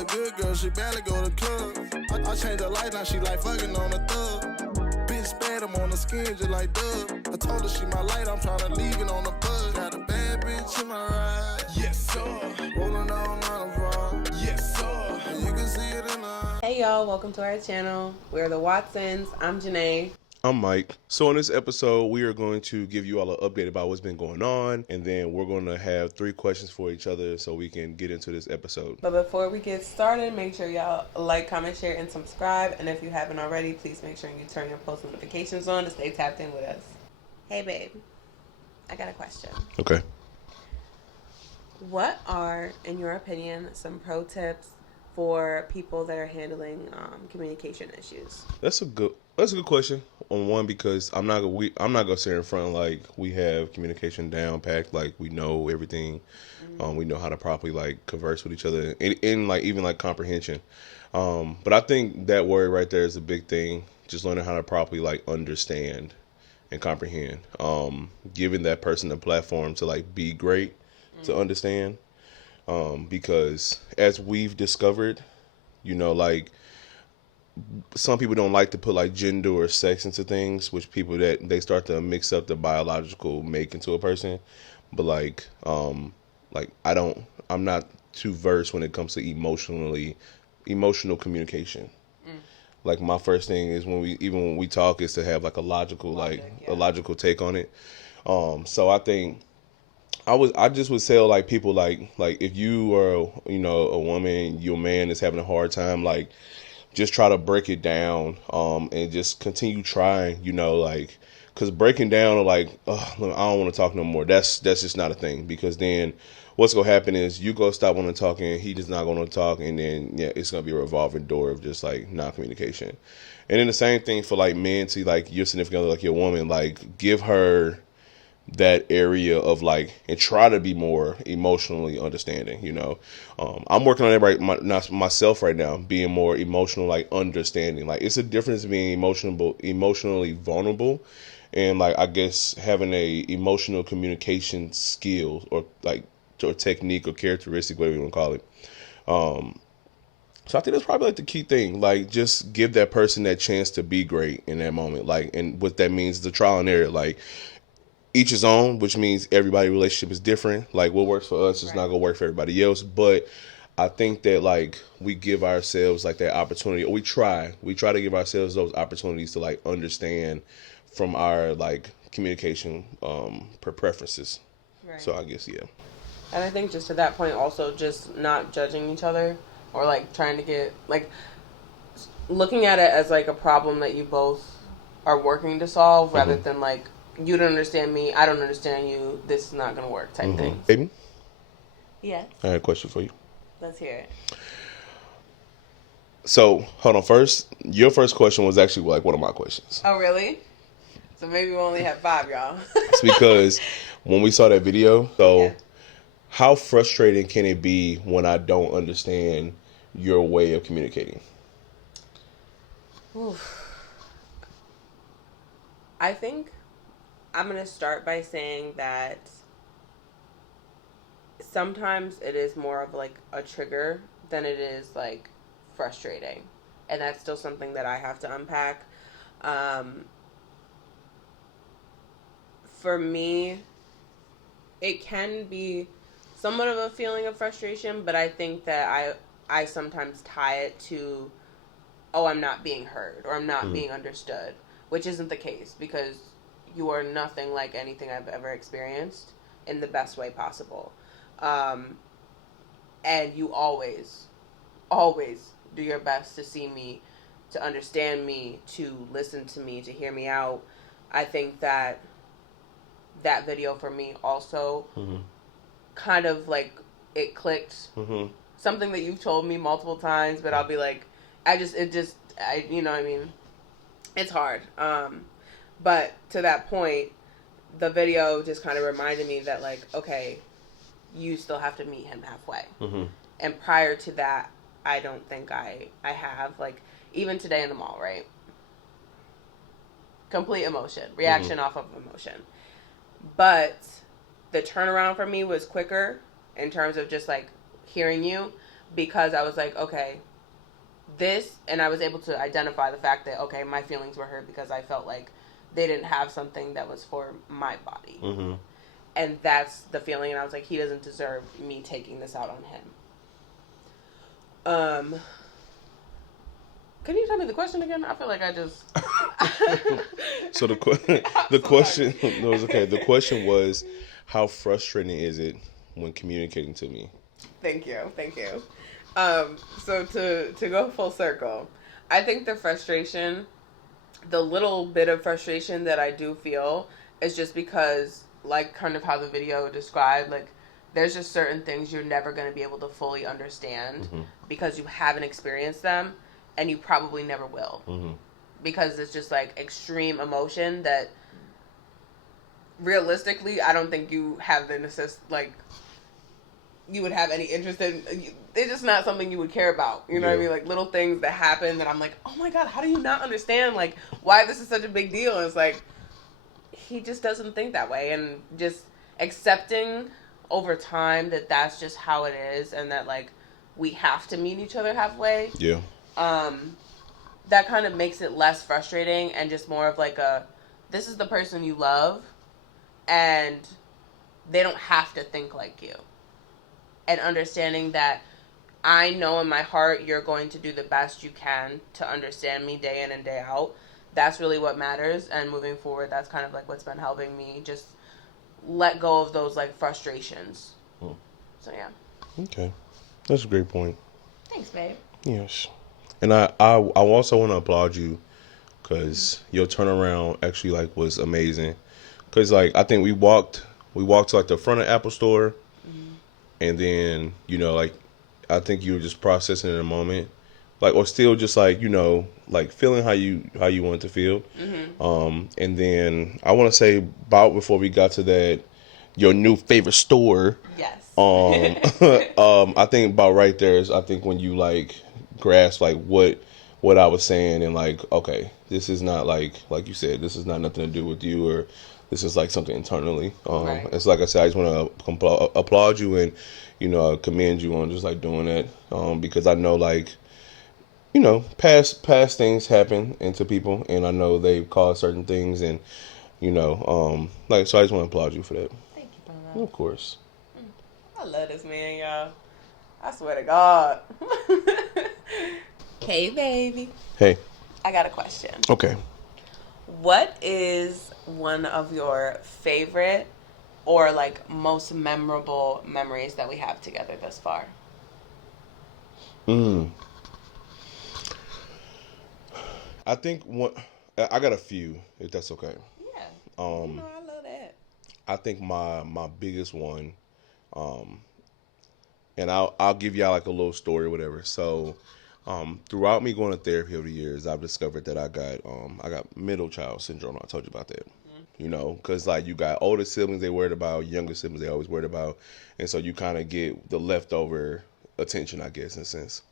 a good girl, she barely go to club. I changed her life, now she like fucking on a thug. Bitch bad, I'm on the skin just like Doug. I told her she my light, I'm tryna leave it on the bus. Got a bad bitch in my ride. Yes, sir. Rolling on a rock. Yes, sir. And you can see it in her. Hey y'all, welcome to our channel. We're the Watsons. I'm Juneay. I'm Mike. So in this episode, we are going to give you all an update about what's been going on, and then we're going to have 3 questions for each other so we can get into this episode. But before we get started, make sure y'all like, comment, share, and subscribe. And if you haven't already, please make sure you turn your post notifications on to stay tapped in with us. Hey babe, I got a question. Okay. What are, in your opinion, some pro tips for people that are handling communication issues? That's a good question. On one, because I'm not gonna sit in front like we have communication down packed, like we know everything. We know how to properly like converse with each other in like even like comprehension. But I think that word right there is a big thing. Just learning how to properly like understand and comprehend. Giving that person a platform to like be great, to understand. Because as we've discovered, you know, like some people don't like to put like gender or sex into things, which people that they start to mix up the biological make into a person. But I'm not too versed when it comes to emotional communication. Like my first thing is when we talk is to have like a logical take on it. So I think I just would tell like people like if you are, you know, a woman, your man is having a hard time, like just try to break it down and just continue trying, you know, like, because breaking down like I don't want to talk no more, that's just not a thing, because then what's gonna happen is you go stop wanting to talk and he just not gonna talk, and then it's gonna be a revolving door of just like non-communication. And then the same thing for like men to like your significant other, like your woman, like give her that area of like, and try to be more emotionally understanding, you know. I'm working on it myself right now, being more emotional, like understanding. Like it's a difference being emotionally vulnerable, and like I guess having a emotional communication skill or like or technique or characteristic, whatever you want to call it. So I think that's probably like the key thing. Like just give that person that chance to be great in that moment. Like, and what that means, the trial and error. Like each his own, which means everybody's relationship is different. Like what works for us is not gonna work for everybody else. But I think that like we give ourselves like that opportunity, or we try to give ourselves those opportunities to like understand from our like communication preferences. Right. So I guess And I think just to that point also, just not judging each other, or like trying to get like looking at it as like a problem that you both are working to solve, rather than like, you don't understand me, I don't understand you, this is not going to work type thing. Baby? Yes? I had a question for you. Let's hear it. So, hold on. First, your first question was actually like one of my questions. Oh, really? So maybe we only have 5, y'all. It's because when we saw that video, how frustrating can it be when I don't understand your way of communicating? Oof. I think I'm going to start by saying that sometimes it is more of like a trigger than it is like frustrating. And that's still something that I have to unpack. For me, it can be somewhat of a feeling of frustration, but I think that I sometimes tie it to, oh, I'm not being heard, or I'm not being understood, which isn't the case, because you are nothing like anything I've ever experienced in the best way possible. And you always do your best to see me, to understand me, to listen to me, to hear me out. I think that video for me also kind of like it clicked. Something that you've told me multiple times, but I'll be like, you know what I mean? It's hard. But to that point, the video just kind of reminded me that, like, okay, you still have to meet him halfway. And prior to that, I don't think I have. Like, even today in the mall, right? Complete emotion. Reaction off of emotion. But the turnaround for me was quicker in terms of just, like, hearing you. because I was like, okay, this, and I was able to identify the fact that, okay, my feelings were hurt because I felt like they didn't have something that was for my body. Mm-hmm. And that's the feeling, and I was like, he doesn't deserve me taking this out on him. Can you tell me the question again? I feel like I just... So the question... No, it's okay. The question was, how frustrating is it when communicating to me? Thank you. So to go full circle, I think the frustration, the little bit of frustration that I do feel is just because, like, kind of how the video described, like, there's just certain things you're never going to be able to fully understand because you haven't experienced them, and you probably never will. Because it's just, like, extreme emotion that, realistically, I don't think you have the you would have any interest in. It's just not something you would care about. You know what I mean? Like, little things that happen that I'm like, oh my God, how do you not understand, like, why this is such a big deal? And it's like, he just doesn't think that way. And just accepting over time that that's just how it is, and that, like, we have to meet each other halfway. Yeah. That kind of makes it less frustrating and just more of like this is the person you love, and they don't have to think like you. And understanding that I know in my heart you're going to do the best you can to understand me day in and day out. That's really what matters. And moving forward, that's kind of like what's been helping me just let go of those, like, frustrations. So, yeah. Okay. That's a great point. Thanks, babe. Yes. And I also want to applaud you because your turnaround actually, like, was amazing. Because, like, I think we walked to, like, the front of Apple Store. And then, you know, like, I think you were just processing in a moment. Like, or still just, like, you know, like, feeling how you wanted to feel. And then I want to say about before we got to that, your new favorite store. Yes. I think about right there is, I think when you, like, grasp, like, what I was saying, and, like, okay, this is not, like you said, this is not nothing to do with you, or this is, like, something internally. Right. It's like I said, I just want to applaud you and, you know, commend you on just, like, doing that, because I know, like, you know, past things happen into people, and I know they cause certain things, and, you know, like, so I just want to applaud you for that. Thank you, brother. Of course. I love this man, y'all. I swear to God. Hey, baby. Hey. I got a question. Okay. What is one of your favorite or, like, most memorable memories that we have together thus far? I think I got a few, if that's okay. Yeah. I love that. I think my biggest one, and I'll give y'all, like, a little story or whatever. So, throughout me going to therapy over the years, I've discovered that I got middle child syndrome. I told you about that. You know, because, like, you got older siblings they worried about, younger siblings they always worried about, and so you kind of get the leftover attention, I guess, in a sense.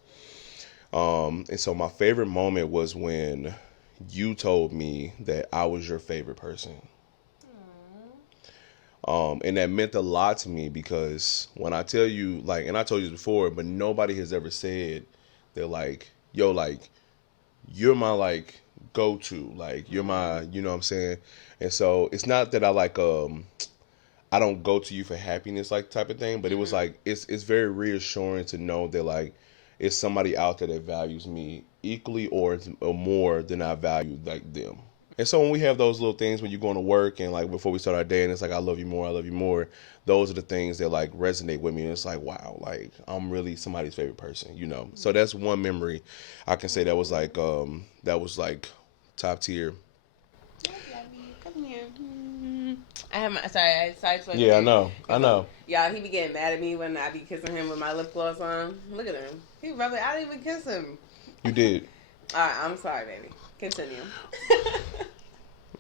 And so my favorite moment was when you told me that I was your favorite person. And that meant a lot to me because when I tell you, like, and I told you this before, but nobody has ever said that, like, yo, like, you're my, like, go-to, like, you're my, you know what I'm saying? And so it's not that I, like, I don't go to you for happiness, like, type of thing, but it was like, it's very reassuring to know that, like, it's somebody out there that values me equally or more than I value, like, them. And so when we have those little things when you're going to work and, like, before we start our day and it's like, I love you more, those are the things that, like, resonate with me. And it's like, wow, like, I'm really somebody's favorite person, you know? So that's one memory I can say that was like top tier. Come here. I sideswiped. Yeah, I know. Y'all, he be getting mad at me when I be kissing him with my lip gloss on. Look at him. He rubbing. I didn't even kiss him. You did. All right, I'm sorry, baby. Continue.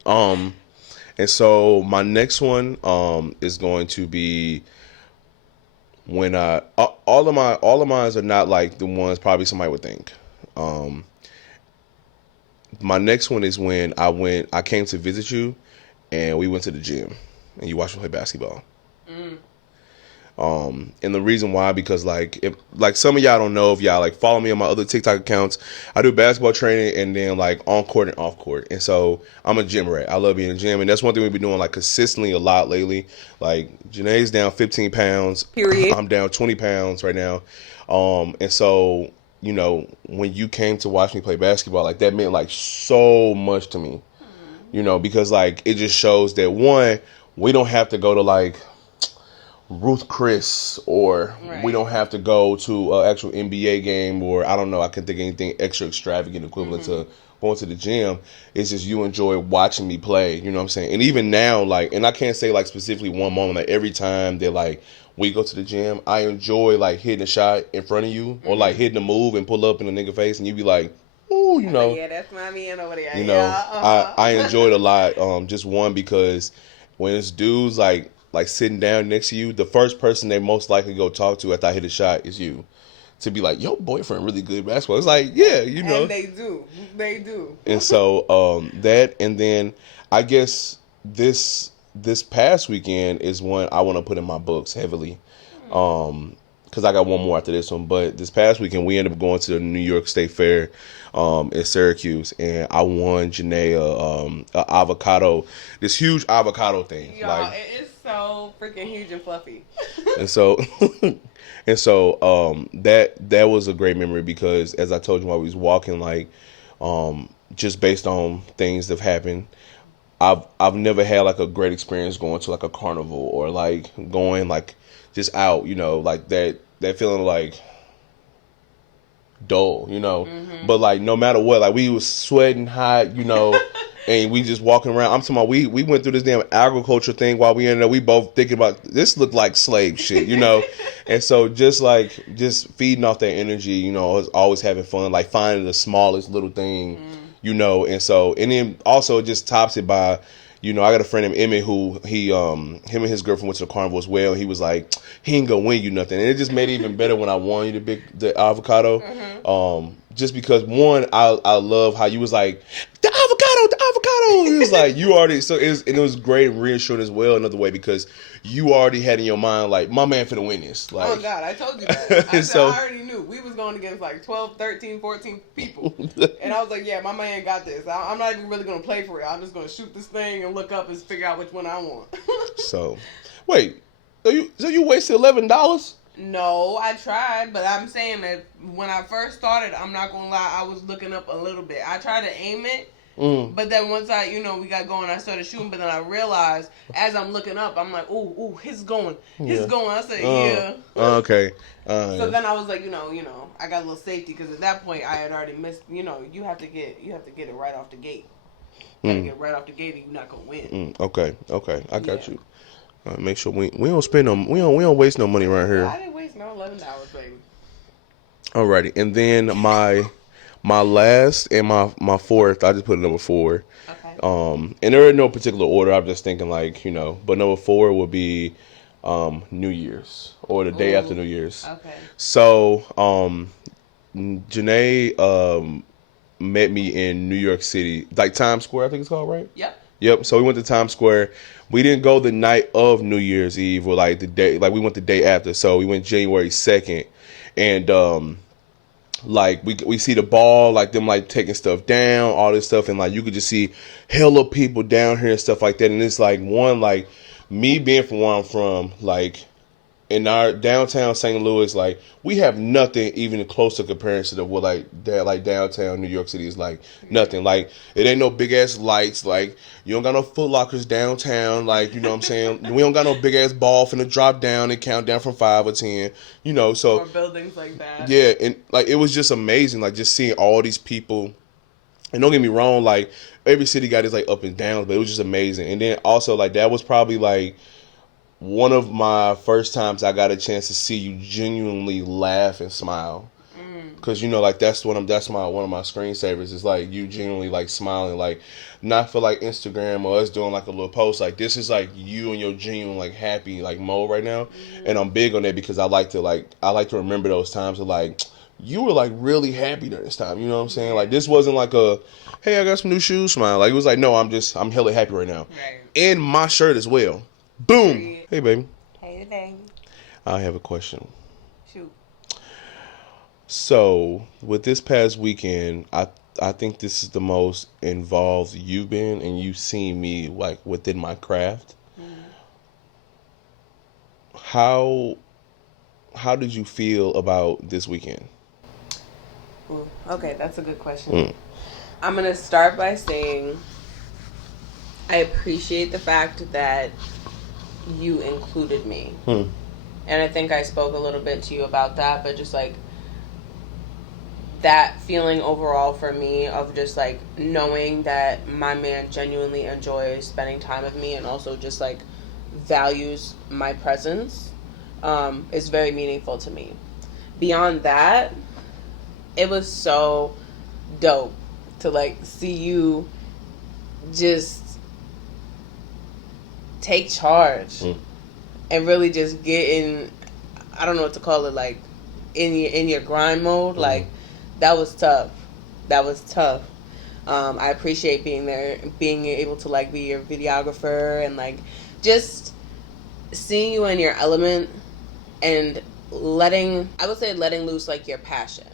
And so my next one is going to be when all of mine are not like the ones probably somebody would think. My next one is when I came to visit you and we went to the gym and you watched me play basketball. And the reason why, because like, if like some of y'all don't know, if y'all like follow me on my other TikTok accounts, I do basketball training and then like on court and off court. And so I'm a gym rat. I love being in the gym, and that's one thing we've been doing like consistently a lot lately. Like Juneay's down 15 pounds. Period. I'm down 20 pounds right now. And so, you know, when you came to watch me play basketball, like that meant like so much to me, you know, because like it just shows that one, we don't have to go to like Ruth Chris, or we don't have to go to an actual NBA game, or I don't know, I can think of anything extra extravagant equivalent to going to the gym. It's just you enjoy watching me play, you know what I'm saying? And even now, like, and I can't say like specifically one moment, like every time that like we go to the gym, I enjoy like hitting a shot in front of you, or like hitting a move and pull up in a nigga face, and you be like, ooh, you know. Yeah, that's my man over there. You know, I enjoy it a lot. Just one, because when it's dudes like sitting down next to you, the first person they most likely go talk to after I hit a shot is you. To be like, your boyfriend really good at basketball. It's like, yeah, you know. And they do. And so that, and then I guess this past weekend is one I want to put in my books heavily. Because I got one more after this one. But this past weekend, we ended up going to the New York State Fair in Syracuse, and I won Juneay a avocado, this huge avocado thing. Y'all, like, it is so freaking huge and fluffy. and so that was a great memory, because as I told you while we was walking, like just based on things that have happened, I've never had like a great experience going to like a carnival, or like going like just out, you know, like that feeling like dull, you know. But like no matter what, like we was sweating hot, you know. And we just walking around. I'm talking about we went through this damn agriculture thing while we in there. We both thinking about this looked like slave shit, you know. And so just feeding off that energy, you know, always having fun, like finding the smallest little thing, you know. And so, and then also it just tops it by, you know, I got a friend named Emmett who him and his girlfriend went to the carnival as well. And he was like, he ain't gonna win you nothing. And it just made it even better when I won you the avocado. Just because one, I love how you was like, the avocado. It was like you already, so it was great and reassuring as well another way, because you already had in your mind like, my man finna win this. Like, oh God, I told you that. I said, I already knew we was going against like 12, 13, 14 people, and I was like, yeah, my man got this. I'm not even really gonna play for it. I'm just gonna shoot this thing and look up and figure out which one I want. So, wait, so you wasted $11? No, I tried, but I'm saying that when I first started, I'm not gonna lie, I was looking up a little bit. I tried to aim it, but then once we got going, I started shooting, but then I realized as I'm looking up, I'm like, ooh, his going. I said, yeah. Okay. So then I was like, you know, I got a little safety, because at that point I had already missed. You know, you have to get it right off the gate. You gotta get right off the gate, or you're not gonna win. Okay, I got you. Make sure we don't spend we don't waste no money around here. I didn't waste no $11, baby. Alrighty, and then my last and my fourth, I just put number 4. Okay. And there is no particular order. I'm just thinking like, you know, but number 4 would be New Year's, or the day after New Year's. Okay. So Juneay met me in New York City, like Times Square, I think it's called, right? Yep. So we went to Times Square. We didn't go the night of New Year's Eve, or like the day, like we went the day after. So we went January 2nd, and like we see the ball, like them like taking stuff down, all this stuff, and like you could just see hella people down here and stuff like that. And it's like one, like me being from where I'm from, like in our downtown St. Louis, like we have nothing even close to comparison to what like downtown New York City is like. Nothing. Like it ain't no big ass lights. Like you don't got no Foot Lockers downtown. Like, you know what I'm saying? We don't got no big ass ball finna drop down and count down from 5 or 10. You know, so or buildings like that. Yeah, and like it was just amazing, like just seeing all these people. And don't get me wrong, like every city got its like up and downs, but it was just amazing. And then also like that was probably like one of my first times I got a chance to see you genuinely laugh and smile. Cause you know, like that's one of my screensavers is like you genuinely like smiling, like not for like Instagram or us doing like a little post. Like this is like you and your genuine like happy like mode right now, and I'm big on that because I like to remember those times of like you were like really happy during this time. You know what I'm saying? Like this wasn't like a hey I got some new shoes smile. Like it was like no I'm hella happy right now, Right. in my shirt as well. Boom. Hey baby. Hey baby. I have a question. Shoot. So, with this past weekend, I think this is the most involved you've been, and you've seen me like within my craft. Mm-hmm. How did you feel about this weekend? Ooh, okay, that's a good question. Mm. I'm gonna start by saying I appreciate the fact that you included me. Mm. And I think I spoke a little bit to you about that, but just like that feeling overall for me of just like knowing that my man genuinely enjoys spending time with me and also just like values my presence is very meaningful to me. Beyond that, it was so dope to like see you just take charge and really just get in, I don't know what to call it, like in your grind mode. Like that was tough. I appreciate being there, being able to like be your videographer and like just seeing you in your element and letting loose like your passion.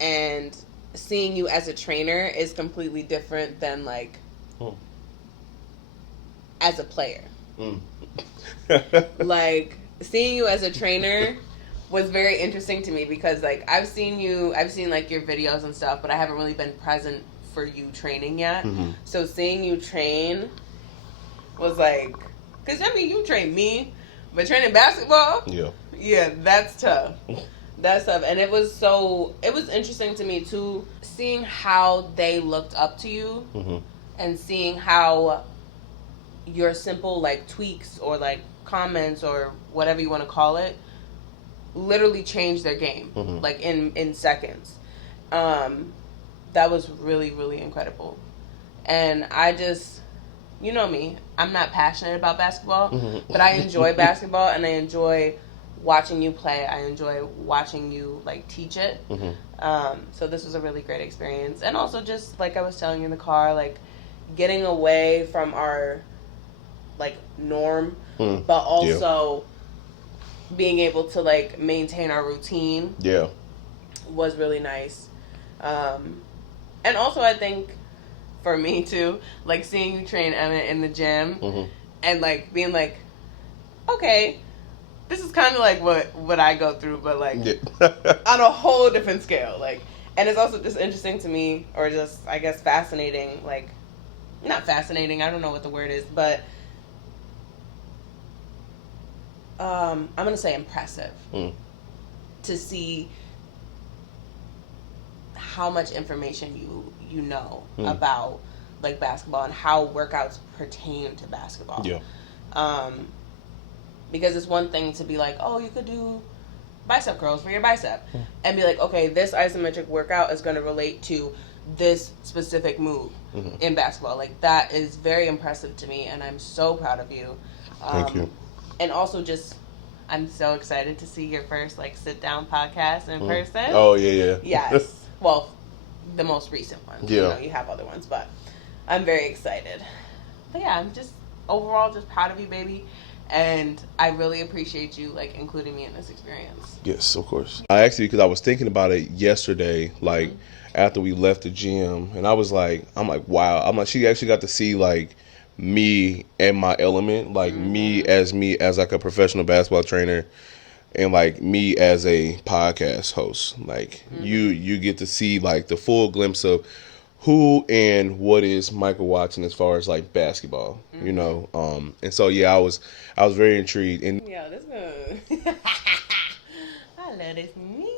And seeing you as a trainer is completely different than like as a player. Like seeing you as a trainer was very interesting to me because like I've seen like your videos and stuff, but I haven't really been present for you training yet. So seeing you train was like, because I mean you train me, but training basketball, yeah, that's tough. That's tough. And it was interesting to me too, seeing how they looked up to you and seeing how your simple like tweaks or like comments or whatever you want to call it literally changed their game like in seconds. That was really, really incredible. And I just, you know me, I'm not passionate about basketball, but I enjoy basketball and I enjoy watching you play. I enjoy watching you like teach it. So this was a really great experience. And also just like I was telling you in the car, like getting away from our like norm, but also being able to like maintain our routine was really nice. And also I think for me too, like seeing you train Emmett in the gym and like being like, okay, this is kind of like what I go through, but like on a whole different scale. Like, and it's also just interesting to me, or just I guess fascinating, like not fascinating, I don't know what the word is, but I'm gonna say impressive to see how much information you know about like basketball and how workouts pertain to basketball. Because it's one thing to be like, oh, you could do bicep curls for your bicep and be like, okay, this isometric workout is going to relate to this specific move in basketball. Like that is very impressive to me and I'm so proud of you. Thank you. And also just, I'm so excited to see your first like sit down podcast in person. Oh yeah. Yes. Well, the most recent one. Yeah. You know, you have other ones, but I'm very excited. But yeah, I'm just overall just proud of you, baby. And I really appreciate you like including me in this experience. Yes, of course. I actually, because I was thinking about it yesterday, like after we left the gym, and I'm like, wow. I'm like, she actually got to see like me and my element, like me as like a professional basketball trainer, and like me as a podcast host. Like you get to see like the full glimpse of who and what is Michael Watson as far as like basketball, you know. And so yeah, I was very intrigued. And yeah, this good. I love this me.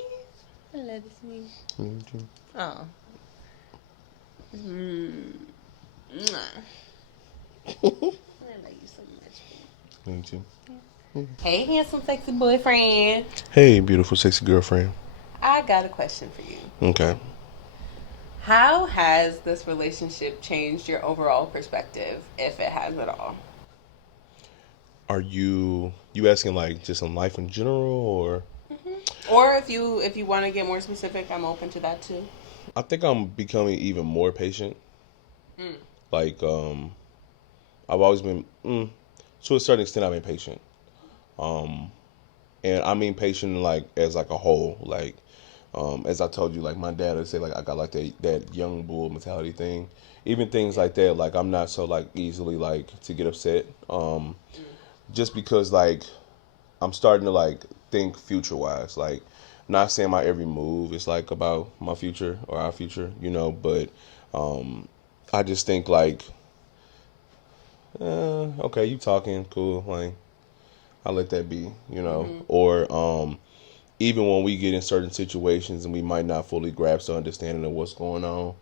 Oh. I love you so much. me too. Hey, handsome, sexy boyfriend. Hey, beautiful, sexy girlfriend. I got a question for you. Okay. How has this relationship changed your overall perspective, if it has at all? Are you asking like just in life in general, or? Or if you want to get more specific, I'm open to that too. I think I'm becoming even more patient. Like I've always been to a certain extent I've been patient. And I mean patient like as like a whole. Like as I told you, like my dad would say like I got like that young bull mentality thing. Even things like that, like I'm not so like easily like to get upset. Just because like I'm starting to like think future wise. Like not saying my every move is like about my future or our future, you know, but I just think like okay, you talking cool, like I'll let that be, you know. Or even when we get in certain situations and we might not fully grasp the understanding of what's going on,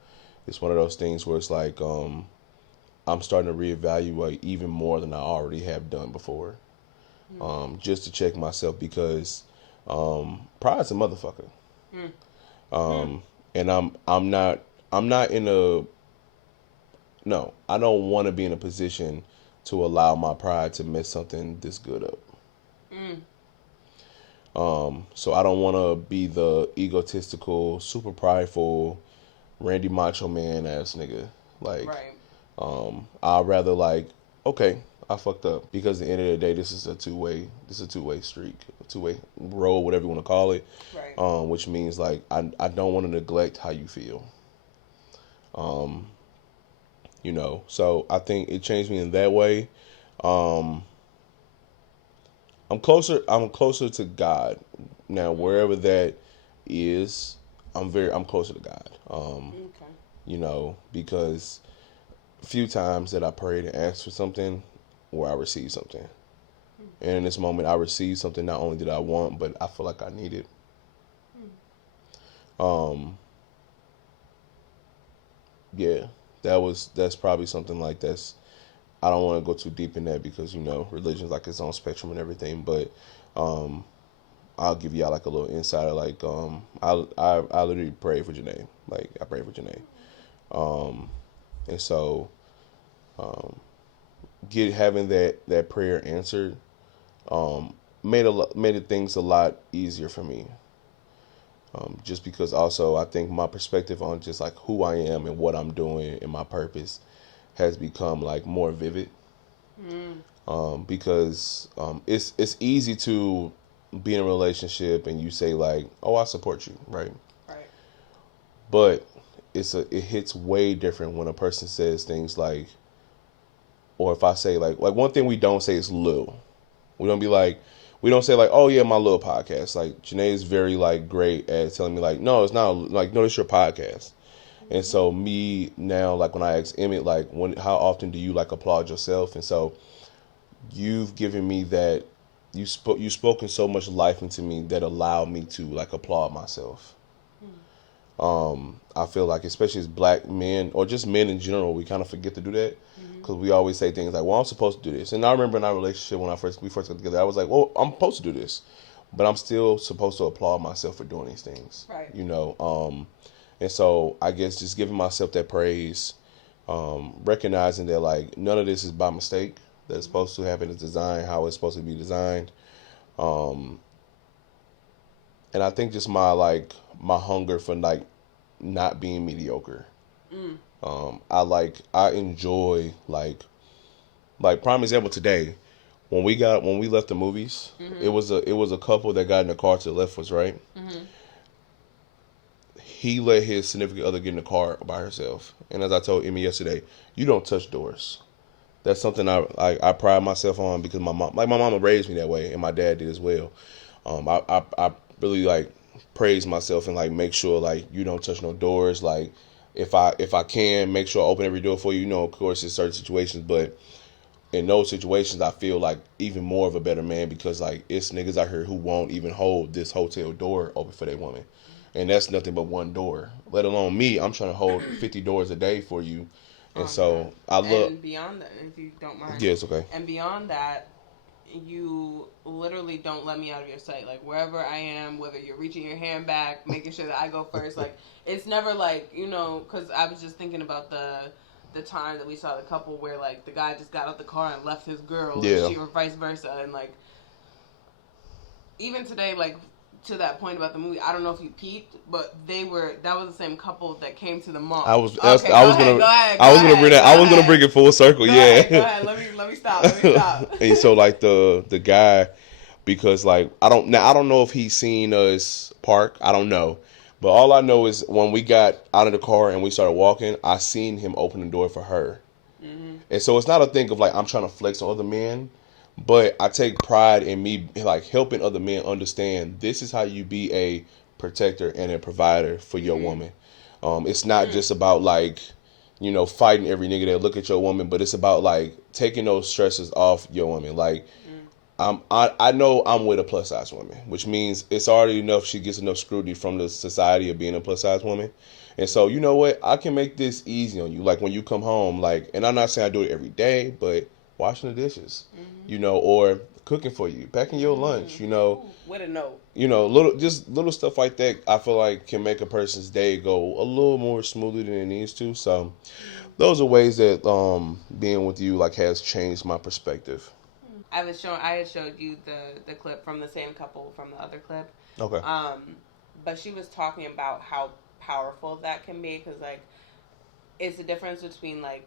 it's one of those things where it's like I'm starting to reevaluate even more than I already have done before, just to check myself because pride's a motherfucker, and I'm not in a no, I don't want to be in a position to allow my pride to mess something this good up. So I don't want to be the egotistical, super prideful, Randy Macho Man ass nigga. Like, Right. I'd rather like, okay, I fucked up because at the end of the day, this is a two-way streak, a two-way road, whatever you want to call it. Right. Which means like I don't want to neglect how you feel. You know, so I think it changed me in that way. Um, I'm closer to God now. Wherever that is, I'm closer to God. Okay. You know, because a few times that I prayed and asked for something where I received something. And in this moment I received something not only did I want, but I feel like I needed. Um yeah, that's probably something like that's I don't want to go too deep in that because you know religion's like its own spectrum and everything, but um I'll give y'all like a little insider. Like I literally prayed for Juneay. Like I prayed for Juneay. And so having that prayer answered made it things a lot easier for me. Just because also I think my perspective on just like who I am and what I'm doing and my purpose has become like more vivid. Because it's easy to be in a relationship and you say like, oh, I support you, right? Right. But it hits way different when a person says things like, or if I say like one thing we don't say is Lil. We don't be like, we don't say like, oh yeah, my little podcast. Like Juneay is very like great at telling me like, no, it's not like, no, it's your podcast. And so me now, like when I ask Emmett, like how often do you like applaud yourself? And so you've given me that, you've spoken so much life into me that allowed me to like applaud myself. I feel like especially as black men or just men in general, we kind of forget to do that because we always say things like, well, I'm supposed to do this. And I remember in our relationship when we first got together, I was like, well, I'm supposed to do this, but I'm still supposed to applaud myself for doing these things. Right. You know, and so I guess just giving myself that praise, recognizing that like none of this is by mistake. That it's supposed to happen as designed, how it's supposed to be designed. And I think just my hunger for like not being mediocre. I enjoy like prime example today when we left the movies. It was a couple that got in the car to the left of us, right? He let his significant other get in the car by herself, and as I told Emmy yesterday, you don't touch doors. That's something I pride myself on because my mama raised me that way, and my dad did as well. I really like praise myself and like make sure like you don't touch no doors. Like if I can make sure I open every door for you. You know, of course, in certain situations, but in those situations, I feel like even more of a better man because like it's niggas out here who won't even hold this hotel door open for their woman, and that's nothing but one door. Let alone me, I'm trying to hold 50 doors a day for you. And so I love. And beyond that, if you don't mind. Yes, okay. And beyond that, you literally don't let me out of your sight. Like wherever I am, whether you're reaching your hand back, making sure that I go first. Like it's never like, you know, because I was just thinking about the time that we saw the couple where like the guy just got out the car and left his girl, Yeah. and she or vice versa, and like even today, like. To that point about the movie, I don't know if you peeped, but that was the same couple that came to the mall. I was Go ahead, gonna bring it full circle. Go Yeah. ahead, go ahead. Let me stop. And so like the guy, because like I don't know if he's seen us park. I don't know. But all I know is when we got out of the car and we started walking, I seen him open the door for her. Mm-hmm. And so it's not a thing of like I'm trying to flex on other men, but I take pride in me like helping other men understand this is how you be a protector and a provider for your woman. It's not just about like, you know, fighting every nigga that look at your woman, but it's about like taking those stresses off your woman. Like I know I'm with a plus size woman, which means it's already enough. She gets enough scrutiny from the society of being a plus size woman. And so, you know what? I can make this easy on you. Like when you come home, like, and I'm not saying I do it every day, but washing the dishes, you know, or cooking for you, packing your lunch, you know. With a note. You know, little stuff like that I feel like can make a person's day go a little more smoothly than it needs to. So those are ways that being with you like has changed my perspective. I had showed you the clip from the same couple from the other clip. Okay. But she was talking about how powerful that can be, because like it's the difference between like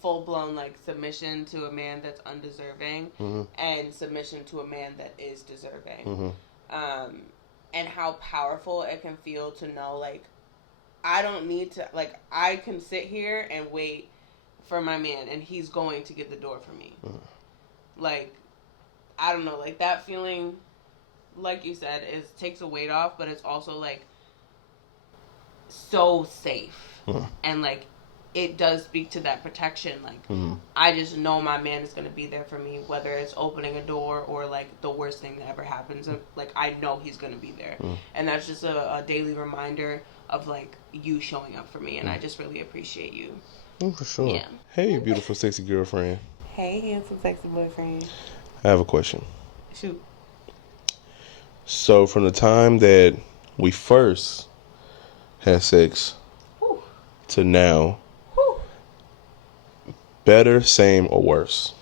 full blown like submission to a man that's undeserving and submission to a man that is deserving. And how powerful it can feel to know like I don't need to, like I can sit here and wait for my man and he's going to get the door for me. Like I don't know, like that feeling, like you said, takes a weight off, but it's also like so safe. And like it does speak to that protection. Like I just know my man is going to be there for me, whether it's opening a door or like the worst thing that ever happens. Like I know he's going to be there. And that's just a daily reminder of like you showing up for me, and I just really appreciate you. For sure. Yeah. Hey, beautiful sexy girlfriend. Hey, handsome sexy boyfriend. I have a question. Shoot. So from the time that we first had sex to now, better, same, or worse?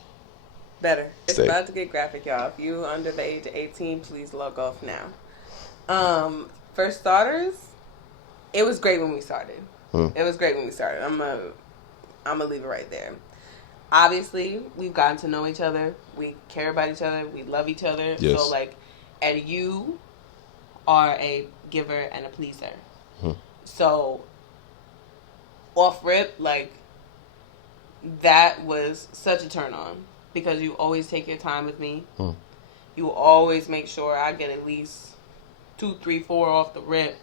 Better. It's about to get graphic, y'all. If you under the age of 18, please log off now. For starters, it was great when we started. It was great when we started. I'm gonna leave it right there. Obviously, we've gotten to know each other. We care about each other. We love each other. Yes. So like, and you are a giver and a pleaser. So off rip, like that was such a turn on, because you always take your time with me. You always make sure I get at least 2, 3, 4 off the rip.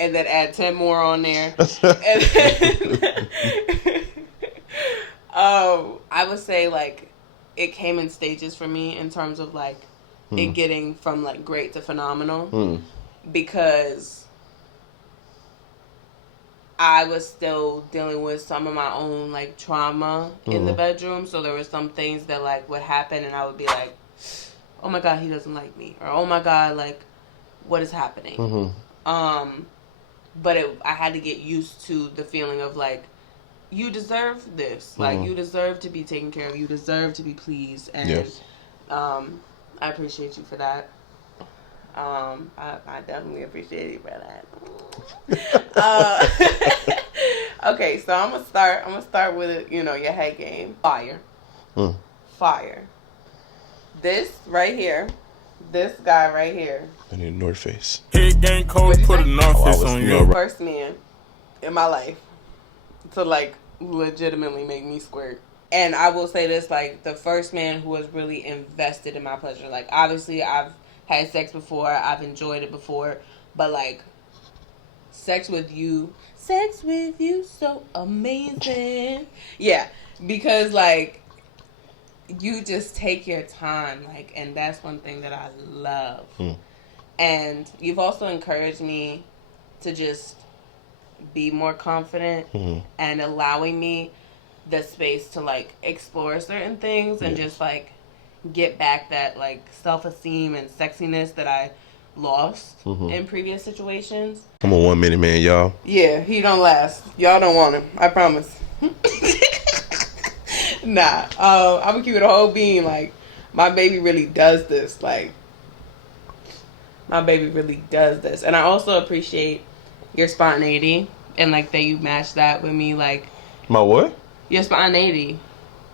And then add 10 more on there. And then, I would say like it came in stages for me in terms of like it getting from like great to phenomenal, because I was still dealing with some of my own like trauma in the bedroom. So there were some things that like would happen and I would be like, oh my God, he doesn't like me, or oh my God, like what is happening? But I had to get used to the feeling of like, you deserve this. Like you deserve to be taken care of. You deserve to be pleased. And I appreciate you for that. I definitely appreciate you for that. Okay, so I'm gonna start with your head game. Fire. Fire. This right here. This guy right here. I need a North Face. Head game cold, put a North Face on you. First man in my life to like legitimately make me squirt. And I will say this, like the first man who was really invested in my pleasure. Like obviously I've had sex before, I've enjoyed it before, but like sex with you so amazing. Yeah, because like you just take your time, like, and that's one thing that I love. And you've also encouraged me to just be more confident and allowing me the space to like explore certain things and just like get back that like self-esteem and sexiness that I lost in previous situations. I'm a 1 minute man, y'all. Yeah, he don't last. Y'all don't want him, I promise. Nah, I'm gonna keep it a whole being. Like, my baby really does this. Like, my baby really does this. And I also appreciate your spontaneity and like that you match that with me. Like, My what? your spontaneity,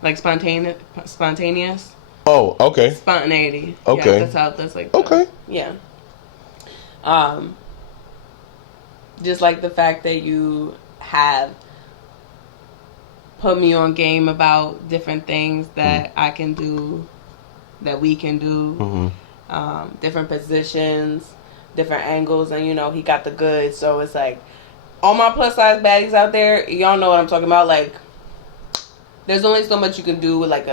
like spontaneous. Oh, okay. Spontaneity. Okay. Yeah, that's like. Okay. Yeah. Just like the fact that you have put me on game about different things that I can do, that we can do, different positions, different angles, and he got the goods. So it's like, all my plus size baddies out there, y'all know what I'm talking about. Like, there's only so much you can do with like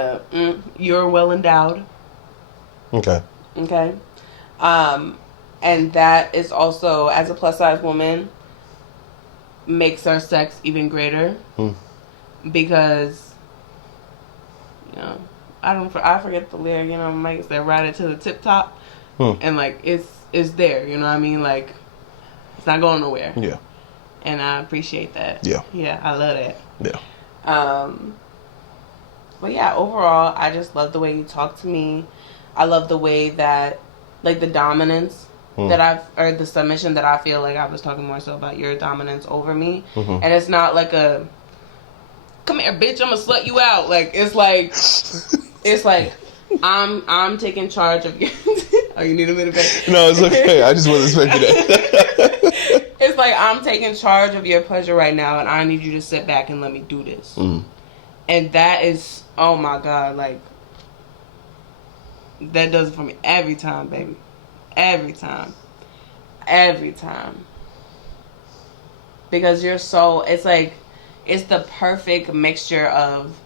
you're well endowed. Okay. Okay. And that is also, as a plus size woman, makes our sex even greater. Because, I forget the lyric, Mike said, ride it to the tip top. And like, it's there, you know what I mean? Like, it's not going nowhere. Yeah. And I appreciate that. Yeah. Yeah, I love that. Yeah. But yeah, overall, I just love the way you talk to me. I love the way that, like, the dominance or the submission that I feel like I was talking more so about your dominance over me. And it's not like a, come here, bitch, I'm gonna slut you out. Like, it's like, I'm taking charge of you. Oh, you need a minute back? No, it's okay. I just wasn't expecting that. It's like, I'm taking charge of your pleasure right now, and I need you to sit back and let me do this. And that is, oh my God, like, that does it for me every time, baby. Every time. Because you're so, it's like, it's the perfect mixture of,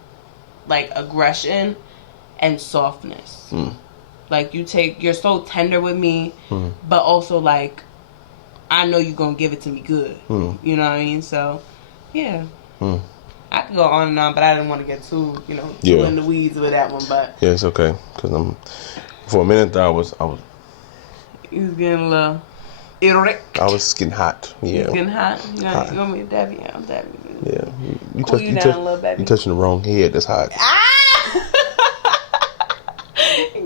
like, aggression and softness. Like, you're so tender with me, but also, like, I know you're going to give it to me good. You know what I mean? So, yeah. I could go on and on, but I didn't want to get too in the weeds with that one. But yeah, it's okay. Because for a minute there, I was. You was getting a little erect. I was getting hot. Yeah. You was getting hot? You want me to dab you? I'll dab you. Yeah. You Cool you down a little, baby. You touching the wrong head. That's hot.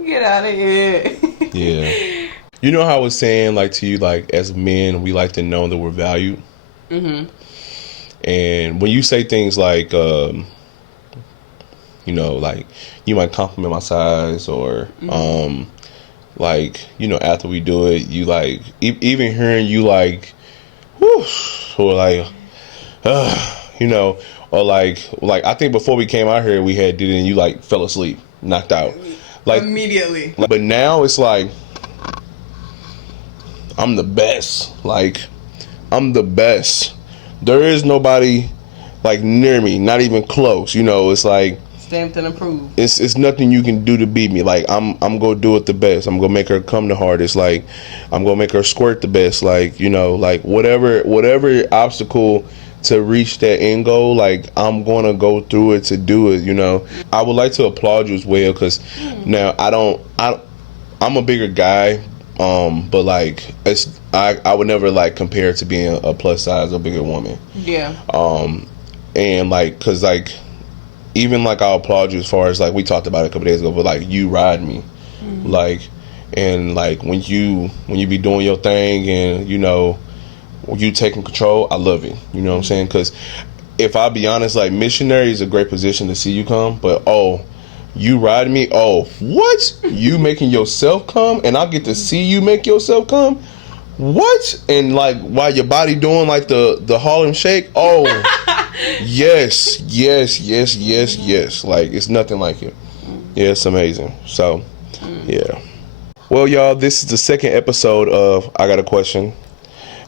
Get out of here. Yeah. You know how I was saying, like, to you, like, as men, we like to know that we're valued. And when you say things like, like, you might compliment my size or, like, after we do it, you, like, even hearing you, like, whoosh, or, like, or, like, I think before we came out here, we did it and you, like, fell asleep, knocked out. Like, immediately. But now it's like, I'm the best. Like, I'm the best. There is nobody, like, near me, not even close. It's like, stamped and approved. It's nothing you can do to beat me. Like, I'm gonna do it the best. I'm gonna make her come the hardest. Like, I'm gonna make her squirt the best. Like, like whatever obstacle to reach that end goal, like, I'm gonna go through it to do it. I would like to applaud you as well, because now I'm a bigger guy. But like, I would never like compare it to being a plus size or bigger woman. Yeah. And like, cause like, even like, I'll applaud you as far as like, we talked about it a couple days ago, but like, you ride me, like, and like, when you be doing your thing and when you taking control, I love it. You know what I'm saying? Cause if I be honest, like, missionary is a great position to see you come, but you riding me? Oh, what? You making yourself come, and I get to see you make yourself come? What? And like, while your body doing like the Harlem Shake? Oh, yes. Like, it's nothing like it. Yeah, it's amazing. So, yeah. Well, y'all, this is the second episode of I Got a Question.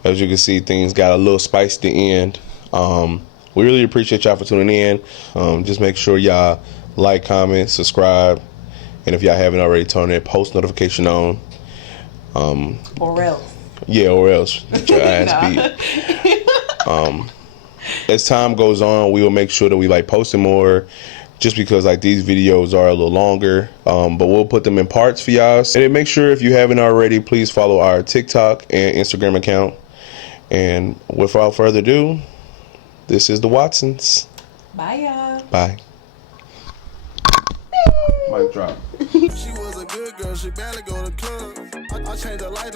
As you can see, things got a little spice at the end. We really appreciate y'all for tuning in. Just make sure y'all like, comment, subscribe, and if y'all haven't already, turn that post notification on. Or else. Yeah, or else. Get your ass beat. As time goes on, we will make sure that we like posting more, just because like these videos are a little longer. But we'll put them in parts for y'all. And then make sure, if you haven't already, please follow our TikTok and Instagram account. And without further ado, this is the Watsons. Bye, y'all. Bye. Mic drop. She was a good girl, she barely go to club. I changed her life.